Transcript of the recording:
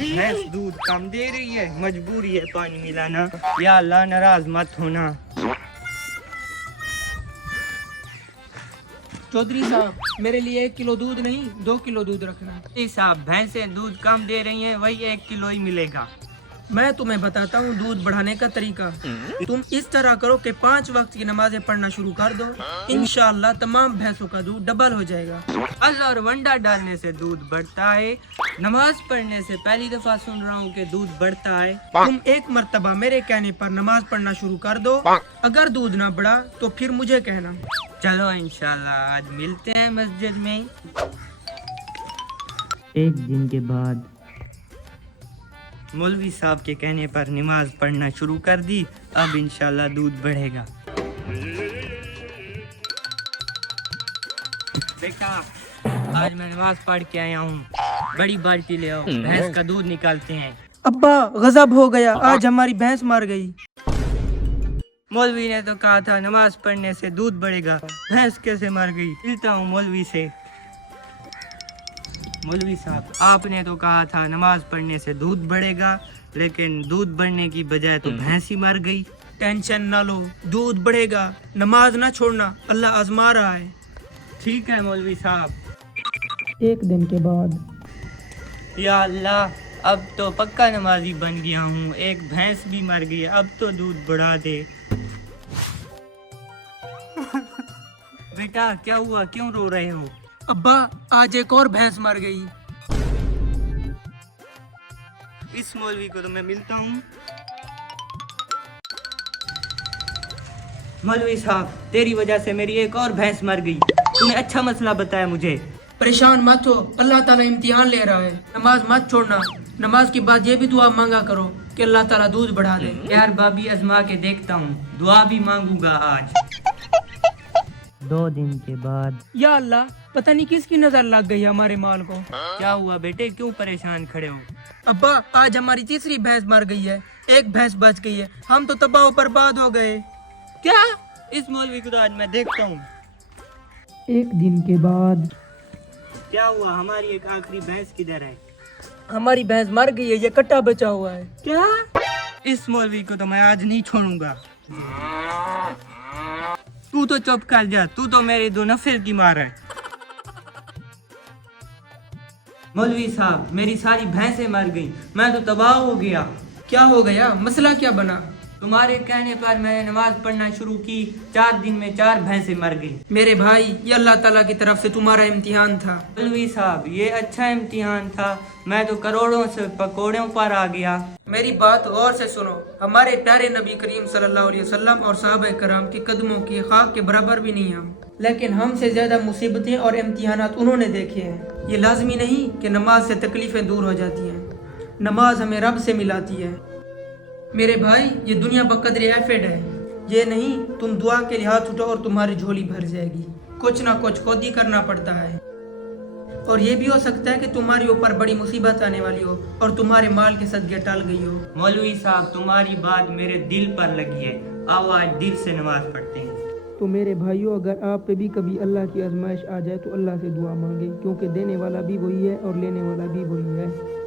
भैंस दूध कम दे रही है, मजबूरी है पानी मिलाना। या अल्लाह नाराज मत होना। चौधरी साहब, मेरे लिए 1 किलो दूध नहीं 2 किलो दूध रखना। जी साहब, भैंसें दूध कम दे रही हैं, वही 1 किलो ही मिलेगा। मैं तुम्हें बताता हूँ दूध बढ़ाने का तरीका। तुम इस तरह करो कि 5 वक्त की नमाजें पढ़ना शुरू कर दो, इंशाअल्लाह तमाम भैंसों का दूध डबल हो जाएगा। अल्लाह और वंडा डालने से दूध बढ़ता है। नमाज पढ़ने से पहली दफा सुन रहा हूँ कि दूध बढ़ता है। तुम एक मर्तबा मेरे कहने पर नमाज पढ़ना शुरू कर दो, अगर दूध ना बढ़ा तो फिर मुझे कहना। चलो इंशाल्लाह आज मिलते हैं मस्जिद में। एक दिन के बाद मौलवी साहब के कहने पर नमाज पढ़ना शुरू कर दी। अब इंशाल्लाह दूध बढ़ेगा। बेटा, आज मैं नमाज पढ़ के आया हूँ, बड़ी बाल्टी ले आओ, भैंस का दूध निकालते हैं। अब्बा, गजब हो गया, आज हमारी भैंस मर गई। मौलवी ने तो कहा था नमाज पढ़ने से दूध बढ़ेगा, भैंस कैसे मर गई? मिलता हूँ मौलवी से। मौलवी साहब, आपने तो कहा था नमाज पढ़ने से दूध बढ़ेगा, लेकिन दूध बढ़ने की बजाय तो भैंस ही मर गई। टेंशन ना लो, दूध बढ़ेगा, नमाज ना छोड़ना, अल्लाह आजमा रहा है। ठीक है मौलवी साहब। 1 दिन के बाद या अल्लाह, अब तो पक्का नमाजी बन गया हूँ। एक भैंस भी मर गई, अब तो दूध बढ़ा दे। बेटा क्या हुआ, क्यों रो रहे हो? अब्बा, आज एक और भैंस मर गई। इस मौलवी को तो मैं मिलता हूँ। मौलवी साहब, तेरी वजह से मेरी एक और भैंस मर गई। तूने अच्छा मसला बताया मुझे। परेशान मत हो, अल्लाह ताला इम्तिहान ले रहा है। नमाज मत छोड़ना, नमाज के बाद ये भी दुआ मांगा करो कि अल्लाह ताला दूध बढ़ा दे। यार भाभी, आजमा के देखता हूँ, दुआ भी मांगूंगा आज। 2 दिन के बाद या अल्लाह, पता नहीं किसकी नजर लग गई हमारे माल को। क्या हुआ बेटे, क्यों परेशान खड़े हो? अब्बा, आज हमारी तीसरी भैंस मर गई है, एक भैंस बच गई है, हम तो तबाह बर्बाद हो गए। क्या? इस मौलवी को तो आज मैं देखता हूँ। 1 दिन के बाद क्या हुआ, हमारी एक आखिरी भैंस किधर है? हमारी भैंस मर गई है, ये कट्टा बचा हुआ है। क्या? इस मौलवी को तो मैं आज नहीं छोड़ूंगा। तू तो चुप कर जा, तू तो मेरे 2 नफर की मार है। मौलवी साहब, मेरी सारी भैंसें मर गई, मैं तो तबाह हो गया। क्या हो गया, मसला क्या बना? तुम्हारे कहने पर मैंने नमाज पढ़ना शुरू की, 4 दिन में 4 भैंसें मर गई। मेरे भाई, ये अल्लाह ताला की तरफ से तुम्हारा इम्तिहान था। मौलवी साहब, ये अच्छा इम्तिहान था, मैं तो करोड़ों से पकौड़ों पर आ गया। मेरी बात गौर से सुनो, हमारे प्यारे नबी करीम सल्लल्लाहु अलैहि वसल्लम और साहबा कराम के कदमों की खाक के बराबर भी नहीं हम, लेकिन हमसे ज्यादा मुसीबतें और इम्तिहानात उन्होंने देखे हैं। ये लाजमी नहीं कि नमाज से तकलीफें दूर हो जाती हैं, नमाज हमें रब से मिलाती है। मेरे भाई, ये दुनिया बकदर एफेड है, ये नहीं तुम दुआ के लिए हाथ उठाओ और तुम्हारी झोली भर जाएगी। कुछ ना कुछ खुद ही करना पड़ता है, और ये भी हो सकता है कि तुम्हारे ऊपर बड़ी मुसीबत आने वाली हो और तुम्हारे माल के सदके टल गई हो। मौलवी साहब, तुम्हारी बात मेरे दिल पर लगी है, आओ आज दिल से नमाज पढ़ते हैं। तो मेरे भाइयों, अगर आप पे भी कभी अल्लाह की आजमाइश आ जाए तो अल्लाह से दुआ मांगे, क्योंकि देने वाला भी वही है और लेने वाला भी वही है।